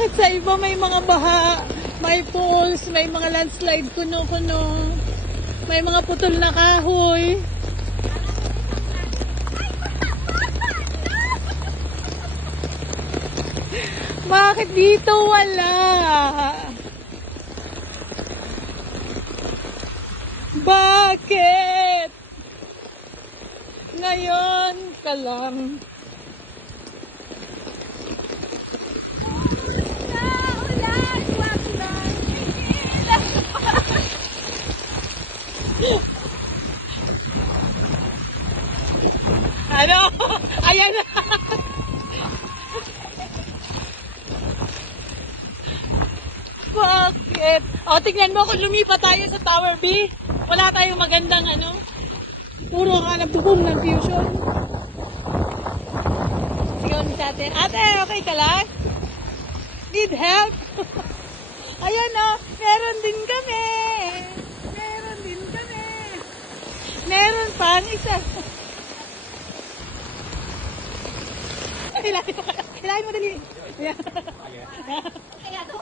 Bakit sa iba may mga baha, may falls, may mga landslide, kuno-kuno, may mga putol na kahoy. Bakit dito wala? Bakit? Ngayon ka lang. Ano? Ayan na. Bakit? O, tignan mo kung lumipat tayo sa Tower B. Wala tayong magandang ano. Puro ka nagpupong ng fusion. Sigaw ni ate. Ate, okay ka lang? Need help? Ayan o, meron din kami. Meron din kami. Meron pang isa. Hilahin mo dali. Kaya to.